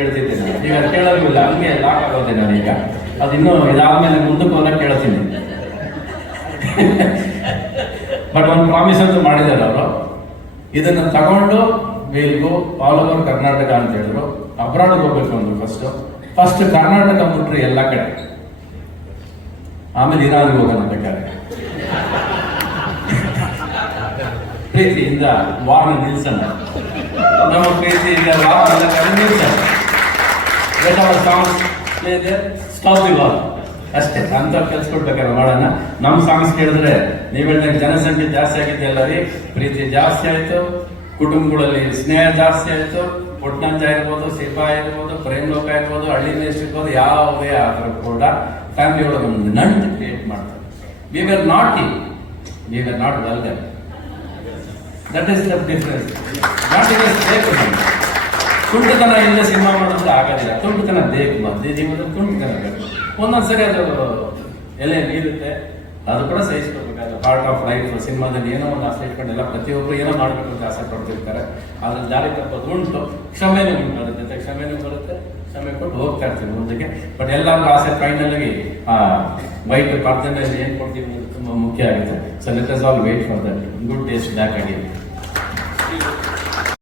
ಕೇಳ್ತಿದ್ದೆ ನಾನು. ಈಗ ಅದು ಕೇಳೋದಿಲ್ಲ, ಹಂಗೆ ಲಾಕ್ ಆಗೋದೆ ನಾನೀಗ. ಅದು ಇನ್ನೂ ಇದಾದ್ಮೇಲೆ ಮುಂದಕ್ಕೆ ಹೋದಾಗ ಕೇಳ್ತೀನಿ. ಬಟ್ ಒಂದು ಪ್ರಾಮಿಸ್ ಅಂತೂ ಮಾಡಿದ್ದಾರೆ ಅವರು, ಇದನ್ನು ತಗೊಂಡು will go all over Karnataka ಅಂತ ಹೇಳಿದ್ರು. ಅಬ್ರಾಡ್ಗೆ ಹೋಗ್ಬೇಕು ಅಂದ್ರು ಫಸ್ಟ್ ಕರ್ನಾಟಕ ಬಿಟ್ರೆ ಎಲ್ಲ ಕಡೆ, ಆಮೇಲೆ ಇರಾನ್ಗೆ ಹೋಗೋಣ ಬೇಕಾದ್ರೆ. ಪ್ರೀತಿಯಿಂದ ವಾರ್ನ ನಿಲ್ಸೋಣ, ನಮ್ಮ ಪ್ರೀತಿಯಿಂದ ವಾರ್ನೆಲ್ಲ ನಿಲ್ಸೋಣ. ಸ್ಟಾಪ್ ದಿ ವಾರ್ ಅಷ್ಟೇ. ಅಂತ ಕೆಲಸ ಕೊಡ್ಬೇಕಾದ್ರೆ ಮಾಡೋಣ. ನಮ್ಮ ಸಾಂಗ್ಸ್ ಕೇಳಿದ್ರೆ ನೀವು ಹೇಳಿದಾಗ ಜನಸಂಖ್ಯೆ ಜಾಸ್ತಿ ಆಗಿದೆ ಅಲ್ಲ ರೀ, ಪ್ರೀತಿ ಜಾಸ್ತಿ ಆಯ್ತು, ಕುಟುಂಬಗಳಲ್ಲಿ ಸ್ನೇಹ ಜಾಸ್ತಿ ಆಯ್ತು. ಪುಟ್ನಂಜ ಇರ್ಬೋದು, ಸಿಪಾಯಿ ಇರ್ಬೋದು, ಪ್ರೇಮ್ ಲೋಕ ಇರ್ಬೋದು, ಹಳ್ಳಿ ದೇಶ ಇರ್ಬೋದು, ಯಾವುದೇ ಆದರೂ ಕೂಡ ಫ್ಯಾಮಿಲಿ ಒಳಗೆ ಒಂದು ನಂಟು ಕ್ರಿಯೇಟ್ ಮಾಡ್ತಾರೆ. We were not welcome. That is the difference. Not is ಬೇಕು. ತುಂಟತನ ಇಲ್ಲದೆ ಸಿನಿಮಾ ಮಾಡೋದ್ರೆ ಆಗೋದಿಲ್ಲ. ತುಂಟತನ ಬೇಕು, ಮಧ್ಯೆ ಜೀವನದಲ್ಲಿ ತುಂಟತನ ಬೇಕು. ಒಂದೊಂದ್ಸರಿ ಅದು ಎಲೆ ನೀರುತ್ತೆ, ಅದು ಕೂಡ ಸಹಿಸ್ಕೊಳ್ಬೇಕಾದ್ರೆ ಪಾರ್ಟ್ ಆಫ್ ಲೈಫ್. ಸಿನಿಮಾದಲ್ಲಿ ಏನೋ ಒಂದು ಆಸೆ ಇಟ್ಕೊಂಡೆಲ್ಲ ಪ್ರತಿಯೊಬ್ಬರು ಏನೋ ಮಾಡಬೇಕು ಅಂತ ಆಸೆ ಪಡ್ತಿರ್ತಾರೆ. ಅದ್ರಲ್ಲಿ ದಾರಿ ತಪ್ಪೋದು ಉಂಟು, ಕ್ಷಮೆನೂ ಉಂಟು. ಅದ್ರ ಜೊತೆ ಕ್ಷಮೆನೂ ಬರುತ್ತೆ, ಕ್ಷಮೆ ಕೊಟ್ಟು ಹೋಗ್ತಾ ಇರ್ತೀವಿ ಮುಂದಕ್ಕೆ. ಬಟ್ ಎಲ್ಲರಿಗೂ ಆಸೆ ಫೈನಲ್ಗೆ ವೈಟ್ ಪರ್ಸೆಂಟೇಜ್ ಏನು ಕೊಡ್ತೀವಿ ಅನ್ನೋದು ತುಂಬ ಮುಖ್ಯ ಆಗುತ್ತೆ. So let us all wait for that good days back again.